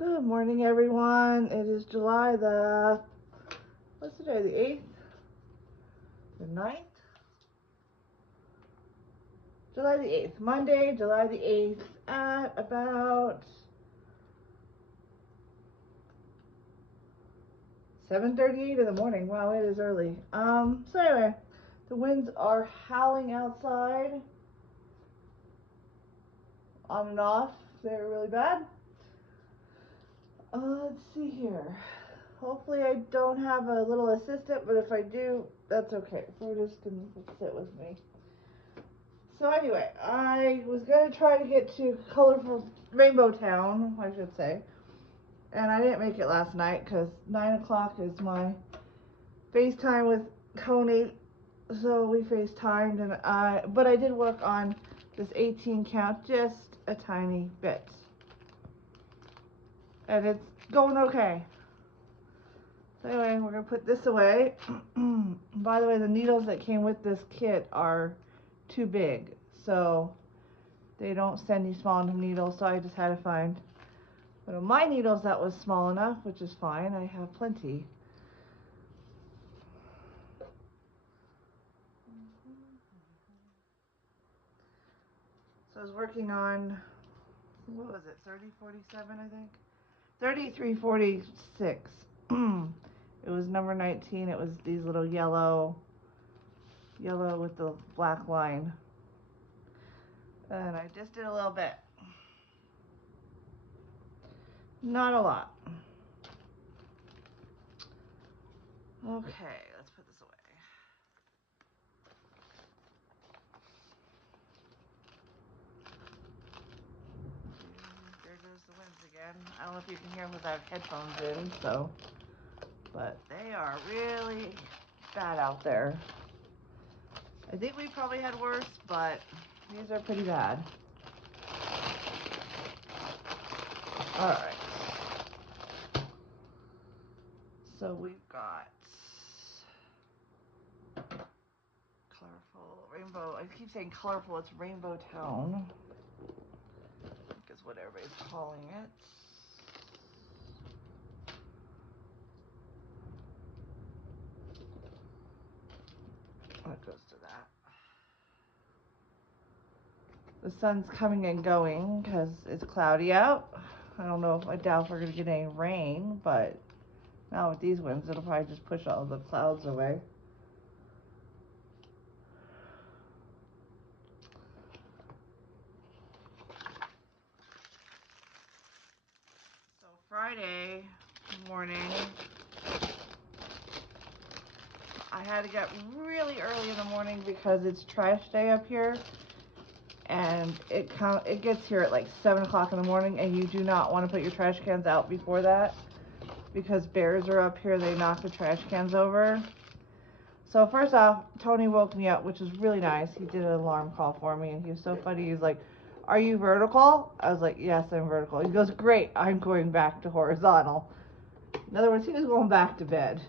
Good morning, everyone. It is July what's today, the 8th? The 9th? July the 8th. Monday, July the 8th at about 7:38 in the morning. Wow, it is early. So anyway, the winds are howling outside on and off. They're really bad. Let's see here. Hopefully I don't have a little assistant, but if I do, that's okay. Brutus can sit with me. So anyway, I was gonna try to get to colorful Rainbow Town, I should say, and I didn't make it last night because 9 o'clock is my FaceTime with Coney. So we FaceTimed, but I did work on this 18 count just a tiny bit, and it's going okay. So anyway, we're gonna put this away. By the way, the needles that came with this kit are too big, so they don't send you small enough needles, so I just had to find one of my needles that was small enough, which is fine. I have plenty. So I was working on, what was it, 3047, I think? 3346. It was number 19. It was these little yellow with the black line. And I just did a little bit. Not a lot. Okay, let's put this away. There goes the winds again. I don't know if you can hear them because I have headphones in, so. But they are really bad out there. I think we probably had worse, but these are pretty bad. Alright. So we've got colorful rainbow. I keep saying colorful, it's Rainbow Town. I think is what everybody's calling it. That goes to that. The sun's coming and going because it's cloudy out. I don't know if I doubt if we're going to get any rain, but now with these winds, it'll probably just push all the clouds away. So Friday morning, I had to get really early in the morning because it's trash day up here, and it gets here at like 7 o'clock in the morning, and you do not want to put your trash cans out before that because bears are up here. They knock the trash cans over. So first off, Tony woke me up, which was really nice. He did an alarm call for me, and he was so funny. He's like, "Are you vertical?" I was like, "Yes, I'm vertical." He goes, "Great, I'm going back to horizontal." In other words, he was going back to bed.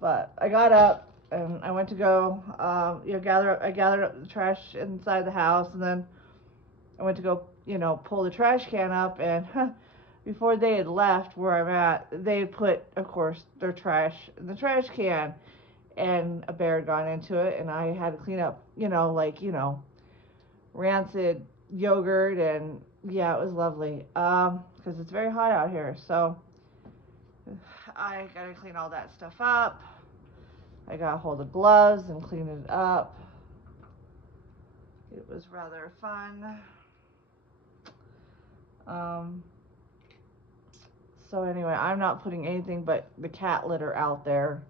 But I got up and I went to go, I gathered up the trash inside the house, and then I went to go, pull the trash can up, and before they had left where I'm at, they had put, of course, their trash in the trash can, and a bear had gone into it, and I had to clean up, rancid yogurt, and yeah, it was lovely, because it's very hot out here, so I gotta clean all that stuff up. I got a hold of gloves and clean it up. It was rather fun. Um, so anyway, I'm not putting anything but the cat litter out there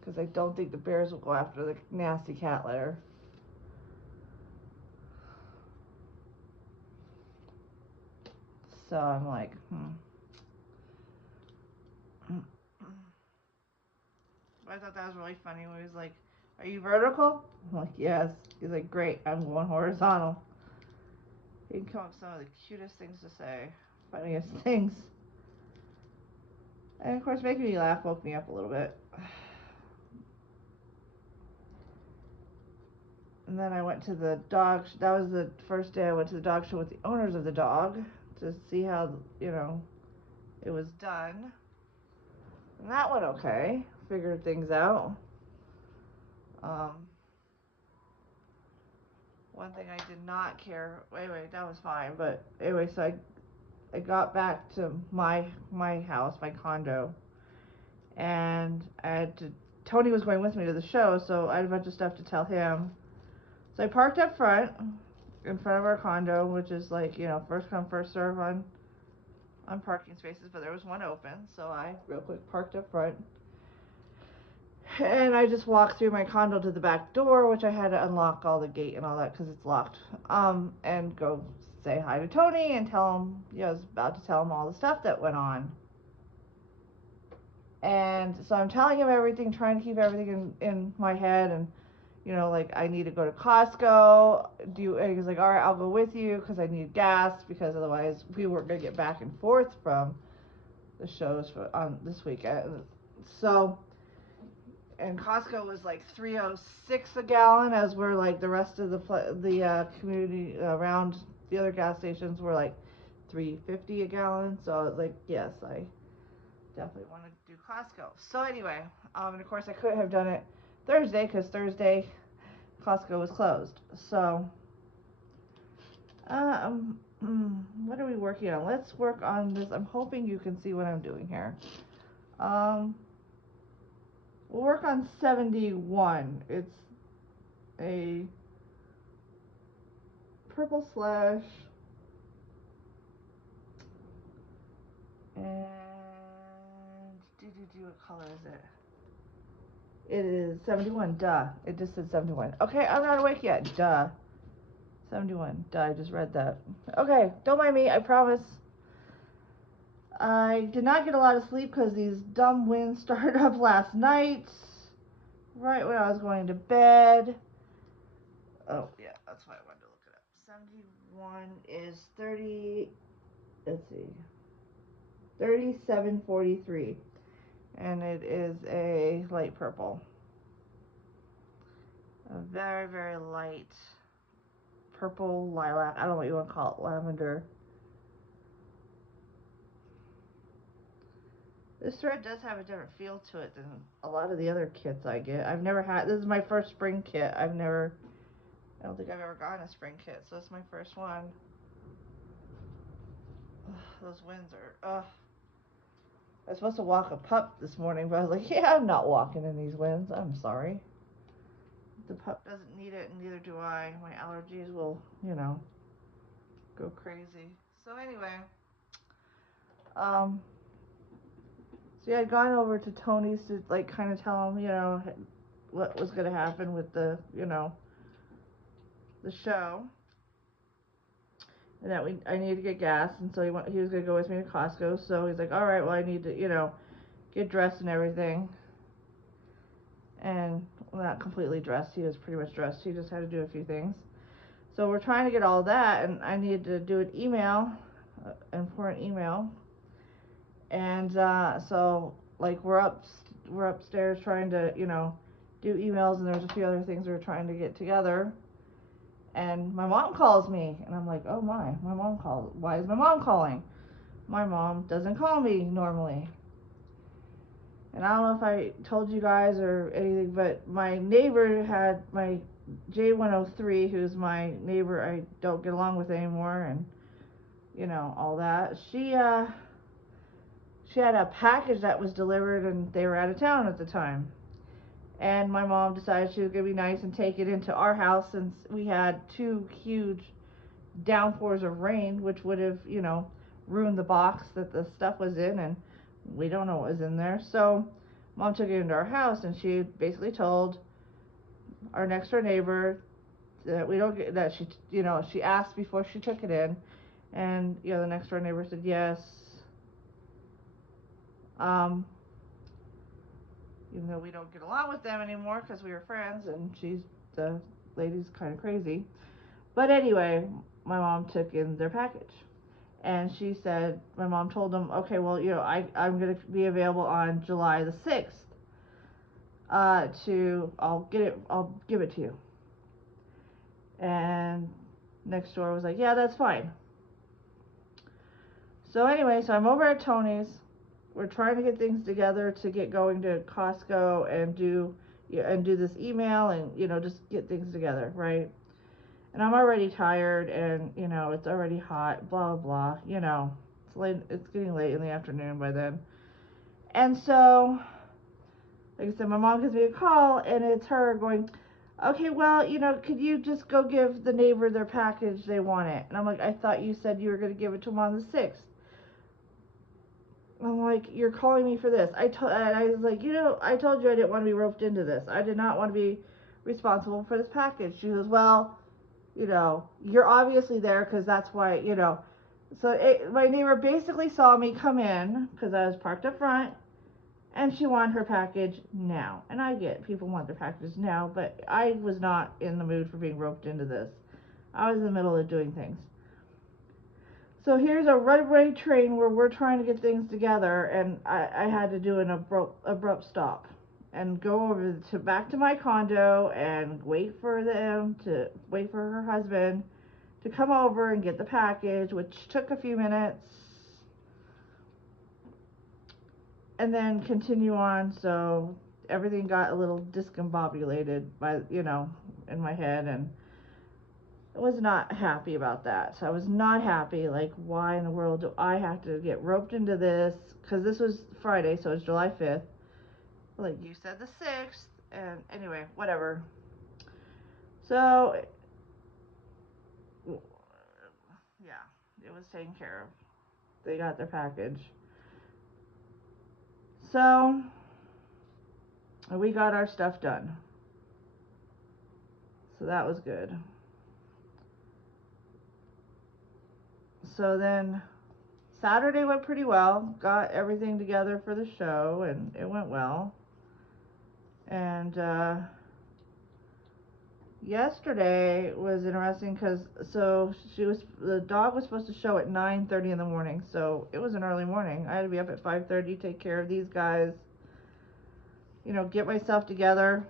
because I don't think the bears will go after the nasty cat litter. So I'm like, I thought that was really funny when he was like, "Are you vertical?" I'm like, "Yes." He's like, "Great, I'm going horizontal." He can come up with some of the cutest things to say, funniest things. And of course, making me laugh woke me up a little bit. And then I went to the dog. That was the first day I went to the dog show with the owners of the dog. to see how, it was done. And that went okay. Figured things out. Um, One thing I did not care. Wait, that was fine. But anyway, so I got back to my house, my condo, and Tony was going with me to the show, so I had a bunch of stuff to tell him. So I parked up front, in front of our condo, which is like, first come, first serve on parking spaces, but there was one open, so I real quick parked up front. And I just walked through my condo to the back door, which I had to unlock all the gate and all that because it's locked. And go say hi to Tony and tell him, I was about to tell him all the stuff that went on. And so I'm telling him everything, trying to keep everything in my head, and like, I need to go to Costco. And he's like, all right, I'll go with you because I need gas, because otherwise we weren't gonna get back and forth from the shows on this weekend. So, and Costco was like $3.06 a gallon, as were like the rest of the community around the other gas stations were like $3.50 a gallon. So I was like, yes, I definitely want to do Costco. So anyway, and of course I couldn't have done it Thursday because Thursday Costco was closed. So, what are we working on? Let's work on this. I'm hoping you can see what I'm doing here. We'll work on 71. It's a purple slash, and what color is it? It is 71. Duh. It just said 71. Okay, I'm not awake yet. Duh. 71. Duh, I just read that. Okay, don't mind me, I promise. I did not get a lot of sleep because these dumb winds started up last night, right when I was going to bed. Oh, yeah, that's why I wanted to look it up. 71 is 30, let's see, 3743. And it is a light purple. A very, very light purple lilac. I don't know what you want to call it. Lavender. This thread does have a different feel to it than a lot of the other kits I get. I've never had, this is my first spring kit. I don't think I've ever gotten a spring kit, so it's my first one. Ugh, those winds are, I was supposed to walk a pup this morning, but I was like, yeah, I'm not walking in these winds. I'm sorry. The pup doesn't need it, and neither do I. My allergies will, go crazy. So anyway, so yeah, I'd gone over to Tony's to like kind of tell him, what was gonna happen with the show, and that I needed to get gas, and so he was gonna go with me to Costco. So he's like, all right, well, I need to get dressed and everything, and not completely dressed. He was pretty much dressed. He just had to do a few things. So we're trying to get all that, and I needed to do an email, important email, and so like we're upstairs trying to do emails, and there's a few other things we're trying to get together. And my mom calls me, and I'm like, oh my mom called. Why is my mom calling? My mom doesn't call me normally. And I don't know if I told you guys or anything, but my neighbor had my J103, who's my neighbor I don't get along with anymore, and all that. She had a package that was delivered, and they were out of town at the time. And my mom decided she was going to be nice and take it into our house, since we had 2 huge downpours of rain, which would have, ruined the box that the stuff was in, and we don't know what was in there. So Mom took it into our house, and she basically told our next door neighbor that we don't get that. She asked before she took it in, and the next door neighbor said yes. Even though we don't get along with them anymore because we were friends, and the lady's kind of crazy. But anyway, my mom took in their package, and she said, my mom told them, okay, well, I'm going to be available on July the 6th. I'll give it to you. And next door was like, yeah, that's fine. So anyway, so I'm over at Tony's. We're trying to get things together to get going to Costco and do this email and just get things together, right? And I'm already tired, and it's already hot, blah blah blah. It's late. It's getting late in the afternoon by then. And so, like I said, my mom gives me a call, and it's her going, okay, well, could you just go give the neighbor their package? They want it. And I'm like, I thought you said you were going to give it to them on the 6th. I'm like, you're calling me for this. And I was like, I told you I didn't want to be roped into this. I did not want to be responsible for this package. She goes, well, you're obviously there because that's why, So my neighbor basically saw me come in because I was parked up front, and she wanted her package now. And I get people want their packages now, but I was not in the mood for being roped into this. I was in the middle of doing things. So here's a runaway train where we're trying to get things together, and I had to do an abrupt stop and go over back to my condo and wait for her husband to come over and get the package, which took a few minutes, and then continue on. So everything got a little discombobulated in my head, and I was not happy about that. So I was not happy. Like, why in the world do I have to get roped into this? Because this was Friday, so it's July 5th. Like you said, the 6th. And anyway, whatever. So, yeah, it was taken care of. They got their package. So, we got our stuff done. So that was good. So then Saturday went pretty well. Got everything together for the show, and it went well. And yesterday was interesting because the dog was supposed to show at 9:30 in the morning, so it was an early morning. I had to be up at 5:30, take care of these guys, get myself together.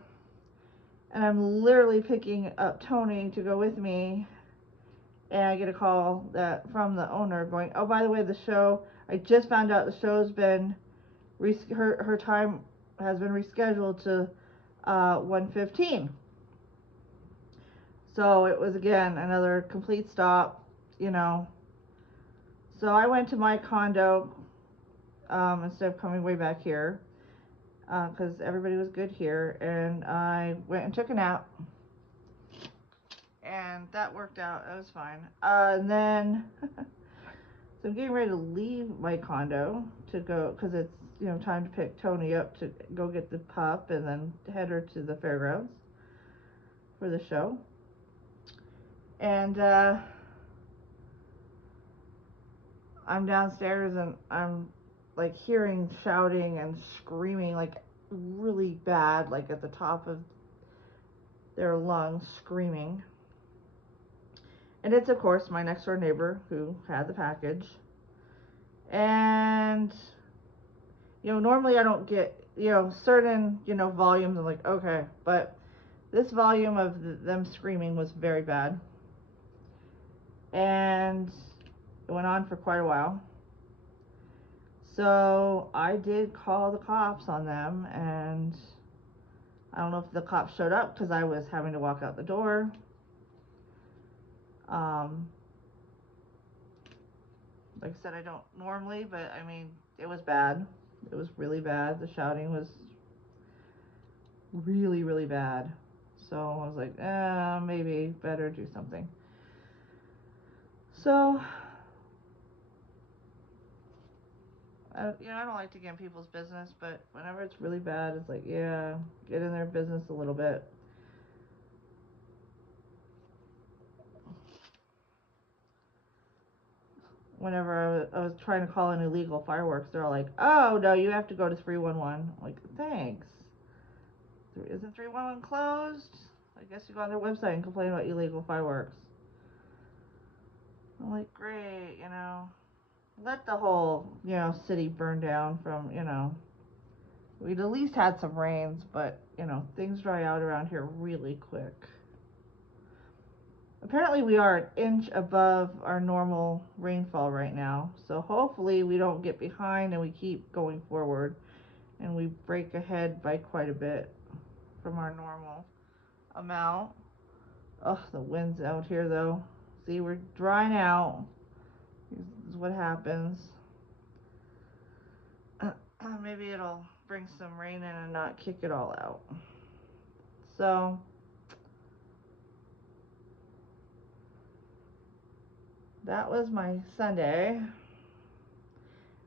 And I'm literally picking up Tony to go with me, and I get a call from the owner going, oh, by the way, the show, I just found out the show's been, her time has been rescheduled to 1:15. So it was, again, another complete stop, So I went to my condo instead of coming way back here because everybody was good here, and I went and took a nap. And that worked out. It was fine. And then, so I'm getting ready to leave my condo to go, because it's, time to pick Tony up to go get the pup and then head her to the fairgrounds for the show. And I'm downstairs, and I'm like hearing shouting and screaming, like really bad, like at the top of their lungs, screaming. And it's, of course, my next door neighbor who had the package. And, normally I don't get, certain, volumes. I'm like, okay. But this volume of them screaming was very bad. And it went on for quite a while. So I did call the cops on them. And I don't know if the cops showed up because I was having to walk out the door. Like I said, I don't normally, but I mean, it was bad. It was really bad. The shouting was really, really bad. So I was like, maybe better do something. So, I don't like to get in people's business, but whenever it's really bad, it's like, yeah, get in their business a little bit. Whenever I was trying to call in illegal fireworks, they're all like, oh, no, you have to go to 311. I'm like, thanks. Isn't 311 closed? I guess you go on their website and complain about illegal fireworks. I'm like, great, let the whole, city burn down from, we'd at least had some rains, but, things dry out around here really quick. Apparently we are an inch above our normal rainfall right now. So hopefully we don't get behind and we keep going forward and we break ahead by quite a bit from our normal amount. Oh, the wind's out here though. See, we're drying out. This is what happens. Maybe it'll bring some rain in and not kick it all out. So, that was my Sunday.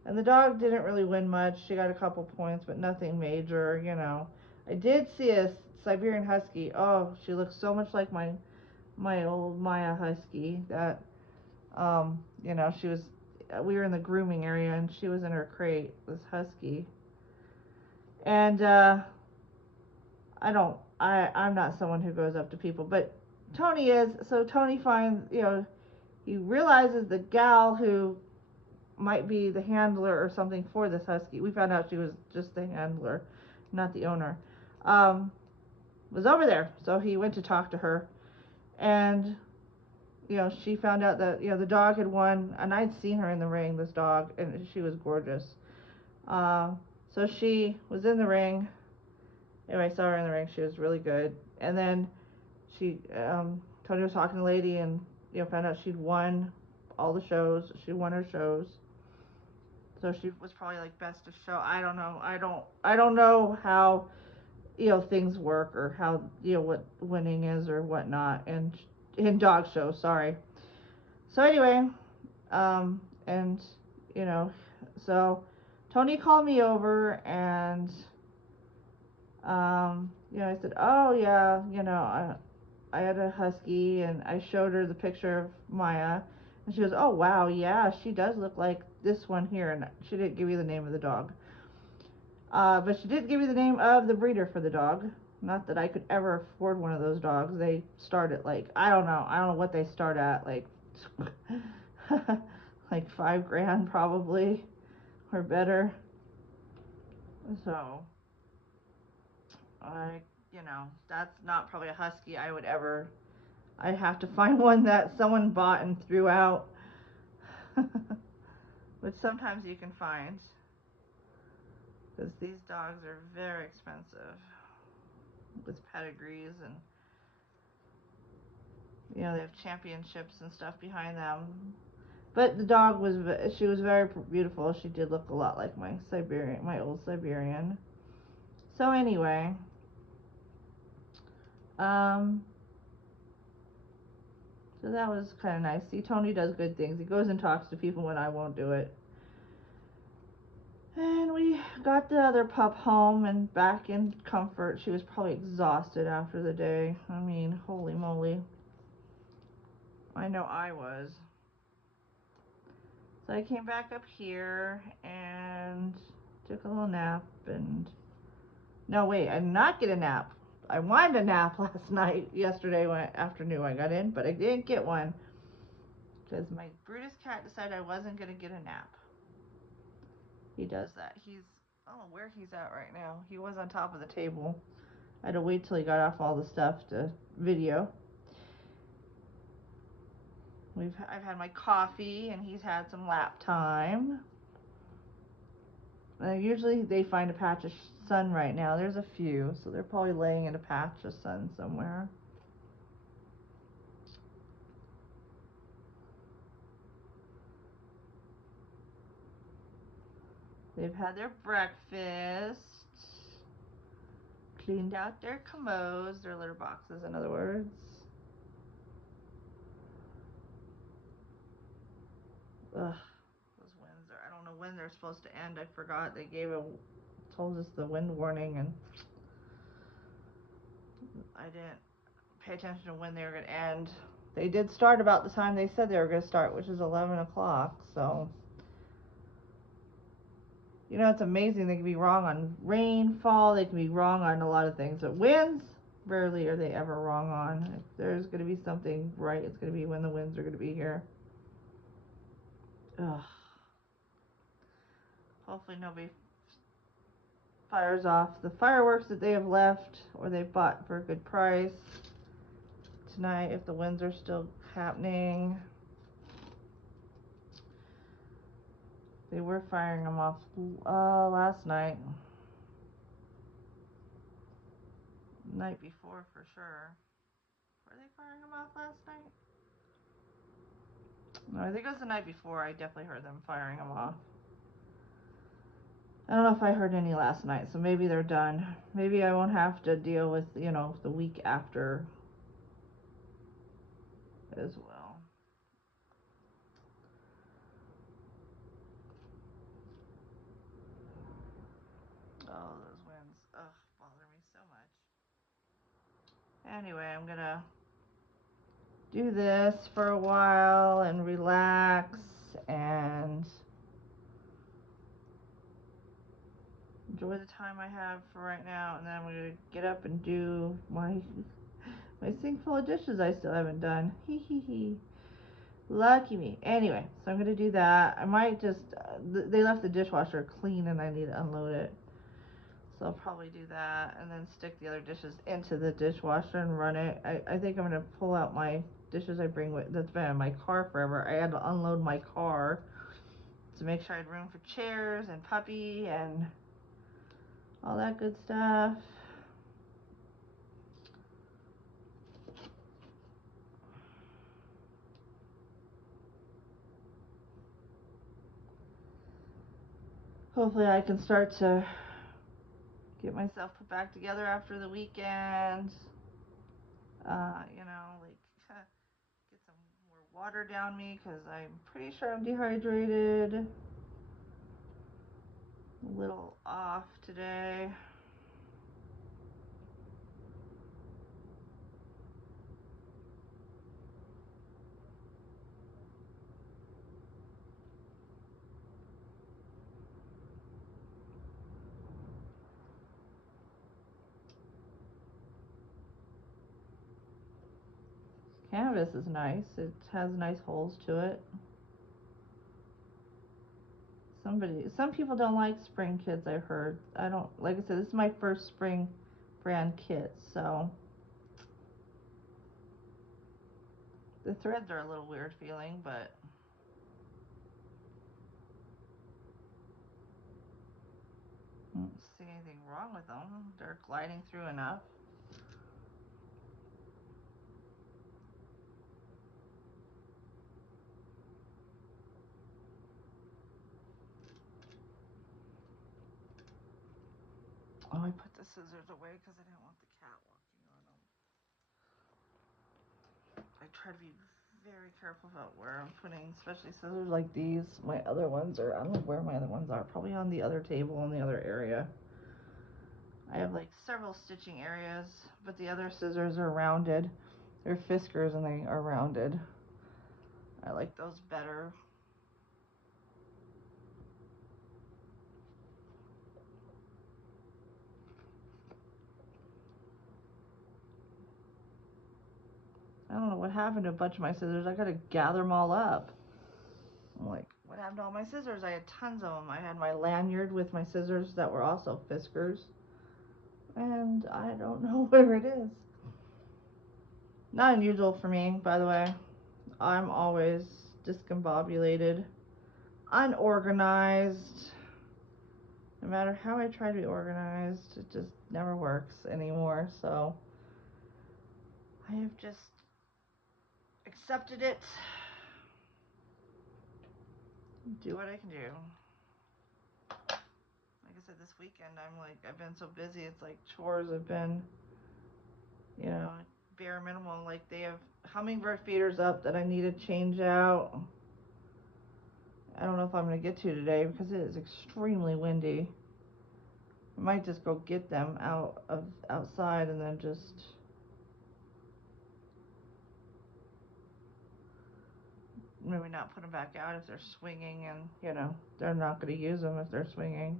And the dog didn't really win much. She got a couple points, but nothing major, you know. I did see a Siberian Husky. Oh, she looks so much like my old Maya Husky that you know, she was we were in the grooming area and she was in her crate, this Husky. And I'm not someone who goes up to people, but Tony is. So Tony finds, you know, he realizes the gal who might be the handler or something for this Husky. We found out she was just the handler, not the owner. Was over there, so he went to talk to her, and you know, she found out that, you know, the dog had won, and I'd seen her in the ring, this dog, and she was gorgeous. So she was in the ring. Anyway, I saw her in the ring. She was really good. And then she, Tony was talking to the lady, and you know, found out she'd won all the shows. She won her shows. So she was probably like best of show. I don't know. I don't know how, you know, things work or how, you know, what winning is or whatnot in dog shows. Sorry. So anyway, and you know, so Tony called me over and you know, I said, oh yeah, you know, I had a Husky, and I showed her the picture of Maya, and she goes, oh wow, yeah, she does look like this one here, and she didn't give you the name of the dog. But she did give you the name of the breeder for the dog. Not that I could ever afford one of those dogs. They start at like, I don't know what they start at, like like $5,000 probably or better. So you know, that's not probably a Husky I would ever. I'd have to find one that someone bought and threw out, which sometimes you can find, because these dogs are very expensive with pedigrees, and you know, they have championships and stuff behind them. But the dog was, she was very beautiful. She did look a lot like my old Siberian. So anyway, um, so that was kind of nice. See, Tony does good things. He goes and talks to people when I won't do it. And we got the other pup home and back in comfort. She was probably exhausted after the day. I mean, holy moly. I know I was. So I came back up here and took a little nap and... No, wait, I did not get a nap. I wanted a nap yesterday afternoon I got in, but I didn't get one because my Brutus cat decided I wasn't going to get a nap. He does that. I don't know where he's at right now. He was on top of the table. I had to wait till he got off all the stuff to video. I've had my coffee and he's had some lap time. Usually they find a patch of sun right now. There's a few, so they're probably laying in a patch of sun somewhere. They've had their breakfast, cleaned out their commodes, their litter boxes, in other words. Ugh, those winds I don't know when they're supposed to end. I forgot. They told us the wind warning, and I didn't pay attention to when they were going to end. They did start about the time they said they were going to start, which is 11 o'clock, so... You know, it's amazing. They can be wrong on rainfall. They can be wrong on a lot of things. But winds, rarely are they ever wrong on. If there's going to be something right, it's going to be when the winds are going to be here. Ugh. Hopefully nobody fires off the fireworks that they have left or they've bought for a good price tonight if the winds are still happening. They were firing them off last night. Night before for sure. Were they firing them off last night? No, I think it was the night before. I definitely heard them firing them off. I don't know if I heard any last night, so maybe they're done. Maybe I won't have to deal with, you know, the week after as well. Oh, those winds. Ugh, bother me so much. Anyway, I'm gonna do this for a while and relax and enjoy the time I have for right now, and then I'm gonna get up and do my sink full of dishes I still haven't done. Hee hee hee. Lucky me. Anyway, so I'm gonna do that. I might just they left the dishwasher clean and I need to unload it. So I'll probably do that and then stick the other dishes into the dishwasher and run it. I think I'm gonna pull out my dishes I bring with that's been in my car forever. I had to unload my car to make sure I had room for chairs and puppy and all that good stuff. Hopefully I can start to get myself put back together after the weekend. You know, like get some more water down me because I'm pretty sure I'm dehydrated. A little off today. Canvas is nice. It has nice holes to it. Some people don't like spring kits, I heard. I don't, like I said, this is my first spring brand kit, so the threads are a little weird feeling, but I don't see anything wrong with them. They're gliding through enough. Oh, I put the scissors away because I didn't want the cat walking on them. I try to be very careful about where I'm putting, especially scissors like these. My other ones are, I don't know where my other ones are, probably on the other table in the other area. I have like several stitching areas, but the other scissors are rounded. They're Fiskars and they are rounded. I like those better. I don't know what happened to a bunch of my scissors. I gotta gather them all up. I'm like, what happened to all my scissors? I had tons of them. I had my lanyard with my scissors that were also Fiskars. And I don't know where it is. Not unusual for me, by the way. I'm always discombobulated, unorganized. No matter how I try to be organized, it just never works anymore. So I have just accepted it. Do what I can do. Like I said, this weekend I've been so busy. It's like chores have been, you know, bare minimum. Like they have hummingbird feeders up that I need to change out. I don't know if I'm gonna get to today because it is extremely windy. I might just go get them outside and then just maybe not put them back out if they're swinging, and you know they're not going to use them if they're swinging.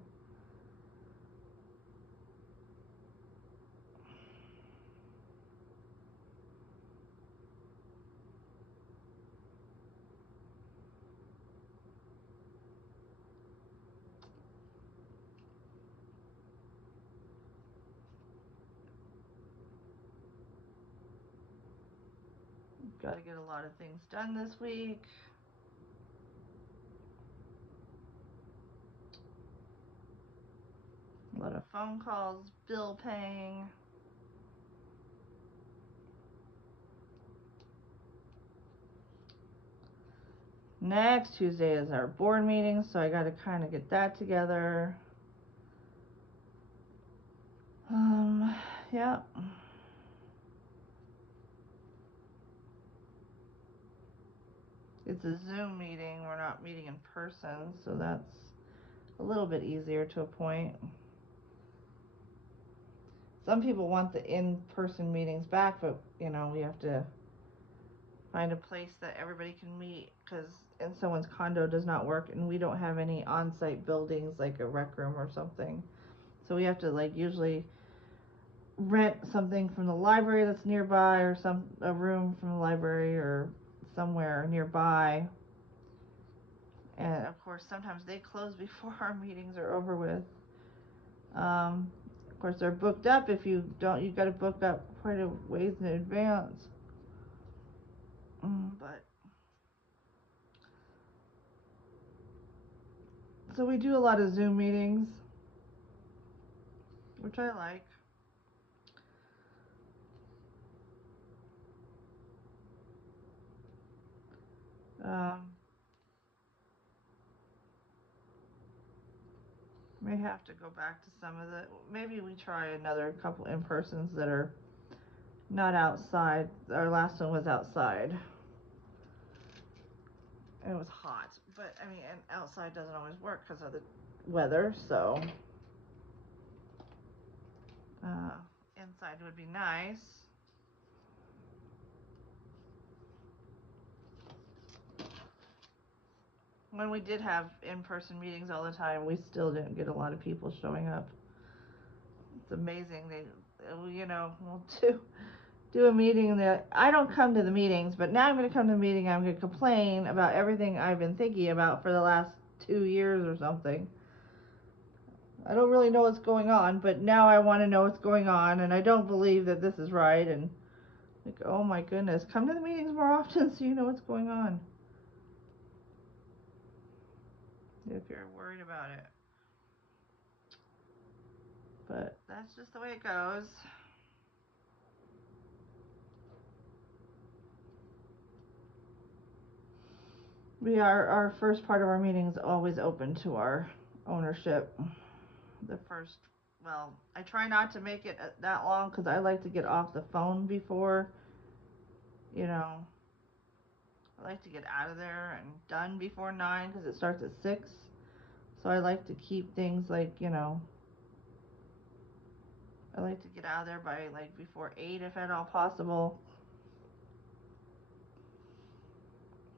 Got to get a lot of things done this week. A lot of phone calls, bill paying. Next Tuesday is our board meeting, so I got to kind of get that together. Yeah. It's a Zoom meeting. We're not meeting in person, so that's a little bit easier to a point. Some people want the in-person meetings back, but you know, we have to find a place that everybody can meet, because in someone's condo does not work, and we don't have any on-site buildings like a rec room or something. So we have to like usually rent something from the library that's nearby, or a room from the library or somewhere nearby. And of course, sometimes they close before our meetings are over with. Of course, they're booked up. If you don't, you got to book up quite a ways in advance. But so we do a lot of Zoom meetings, which I like. May have to go back to some of the. Maybe we try another couple in-persons that are not outside. Our last one was outside. And it was hot, but I mean, and outside doesn't always work because of the weather, so inside would be nice. When we did have in-person meetings all the time, we still didn't get a lot of people showing up. It's amazing. We'll do a meeting that I don't come to the meetings, but now I'm going to come to the meeting. I'm going to complain about everything I've been thinking about for the last 2 years or something. I don't really know what's going on, but now I want to know what's going on, and I don't believe that this is right. And like, oh my goodness, come to the meetings more often so you know what's going on, if you're worried about it. But that's just the way it goes. Our first part of our meeting is always open to our ownership. I try not to make it that long because I like to get off the phone before, I like to get out of there and done before 9 because it starts at 6. So I like to keep things like, I like to get out of there by like before 8 if at all possible.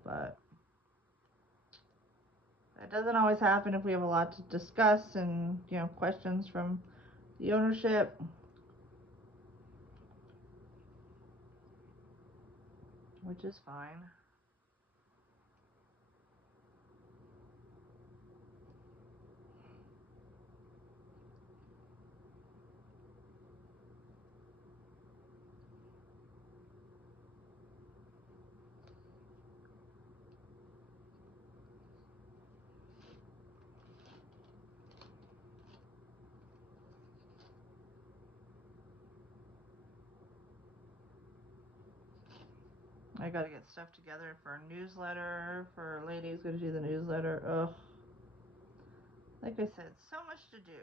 But that doesn't always happen if we have a lot to discuss and, questions from the ownership. Which is fine. I gotta get stuff together for a newsletter, for ladies gonna do the newsletter. Ugh. Like I said, so much to do.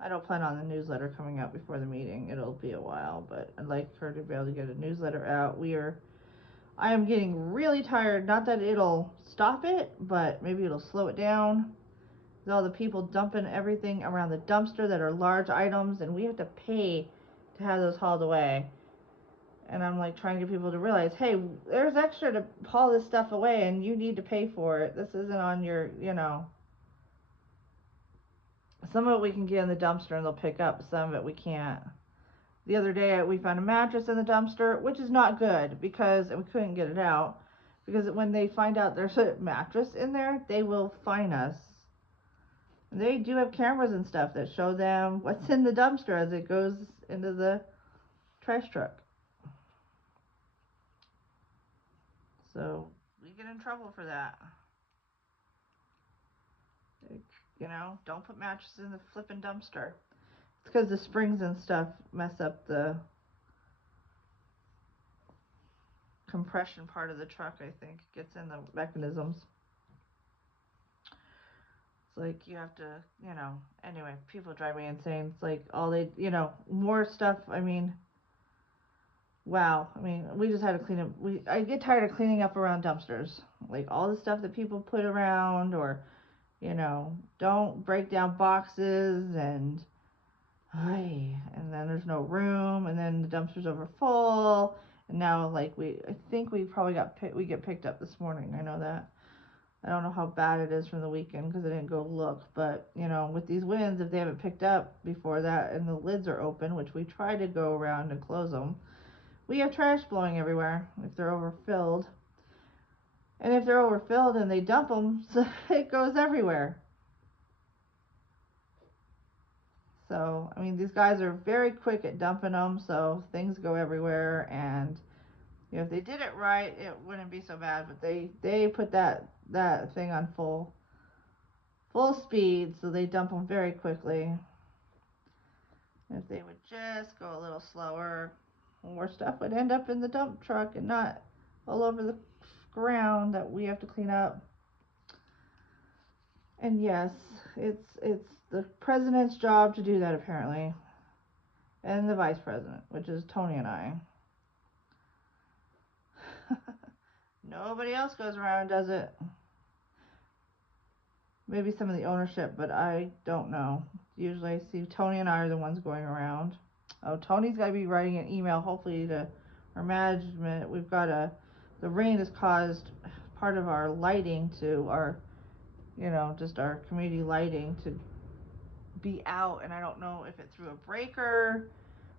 I don't plan on the newsletter coming out before the meeting. It'll be a while, but I'd like her to be able to get a newsletter out. I am getting really tired. Not that it'll stop it, but maybe it'll slow it down. With all the people dumping everything around the dumpster that are large items, and we have to pay to have those hauled away. And I'm like trying to get people to realize, hey, there's extra to haul this stuff away, and you need to pay for it. This isn't on your, Some of it we can get in the dumpster and they'll pick up. Some of it we can't. The other day we found a mattress in the dumpster, which is not good and we couldn't get it out. Because when they find out there's a mattress in there, they will fine us. And they do have cameras and stuff that show them what's in the dumpster as it goes into the trash truck. So we get in trouble for that. Like, you know, don't put mattresses in the flippin' dumpster. It's because the springs and stuff mess up the compression part of the truck, I think. It gets in the mechanisms. It's like you have to, you know, anyway, people drive me insane. It's like all they, you know, more stuff. I mean, wow. I mean, we just had to clean up. I get tired of cleaning up around dumpsters. Like all the stuff that people put around, or, you know, don't break down boxes and then there's no room, and then the dumpster's over full. And now, like, I think we probably we get picked up this morning. I know that. I don't know how bad it is from the weekend because I didn't go look. But, you know, with these winds, if they haven't picked up before that and the lids are open, which we try to go around and close them, we have trash blowing everywhere if they're overfilled. And if they're overfilled and they dump them, so it goes everywhere. So, I mean, these guys are very quick at dumping them, so things go everywhere. And, you know, if they did it right, it wouldn't be so bad. But they put that thing on full speed, so they dump them very quickly. If they would just go a little slower, more stuff would end up in the dump truck and not all over the ground that we have to clean up. And yes, it's the president's job to do that apparently, and the vice president, which is Tony and I. Nobody else goes around and does it. Maybe some of the ownership, but I don't know. Usually I see Tony and I are the ones going around. Oh, Tony's got to be writing an email, hopefully, to our management. The rain has caused part of our lighting to just our community lighting to be out, and I don't know if it threw a breaker,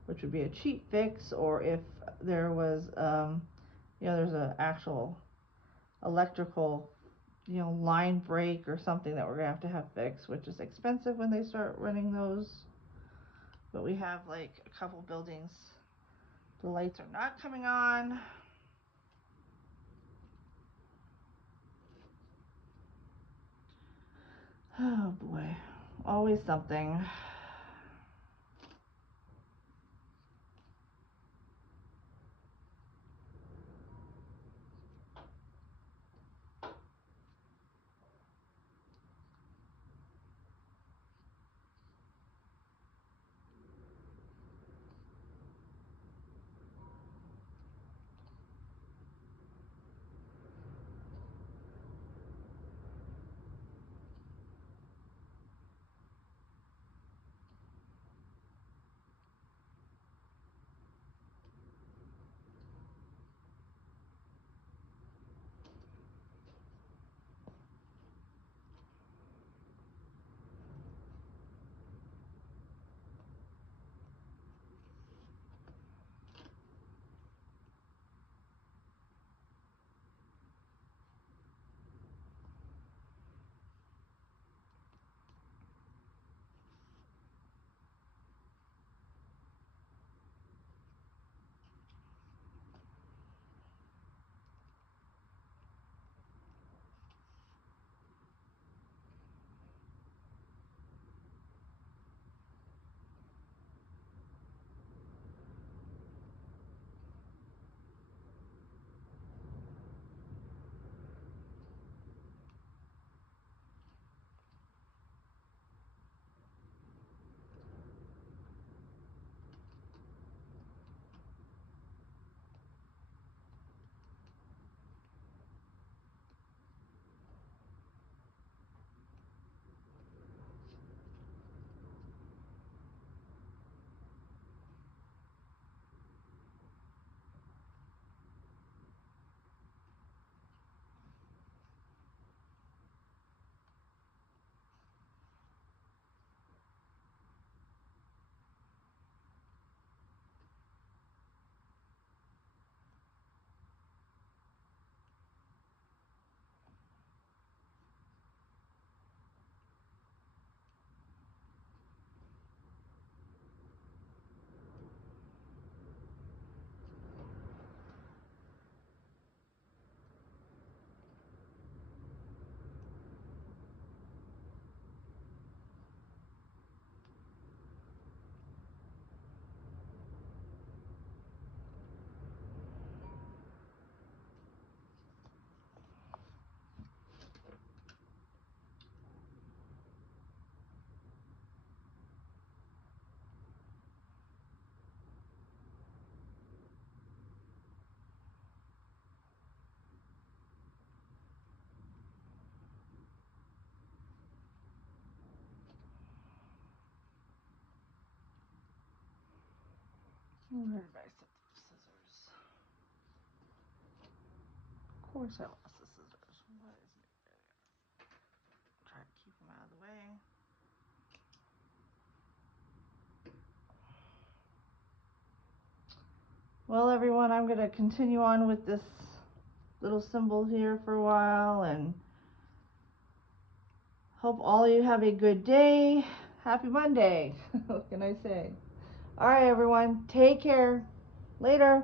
which would be a cheap fix, or if there was, there's an actual electrical, line break or something that we're gonna have fixed, which is expensive when they start running those. But we have like a couple buildings, the lights are not coming on. Oh boy, always something. Where did I set the scissors? Of course I lost the scissors. What is it? Try to keep them out of the way. Well, everyone, I'm going to continue on with this little symbol here for a while, and hope all of you have a good day. Happy Monday. What can I say? All right, everyone, take care. Later.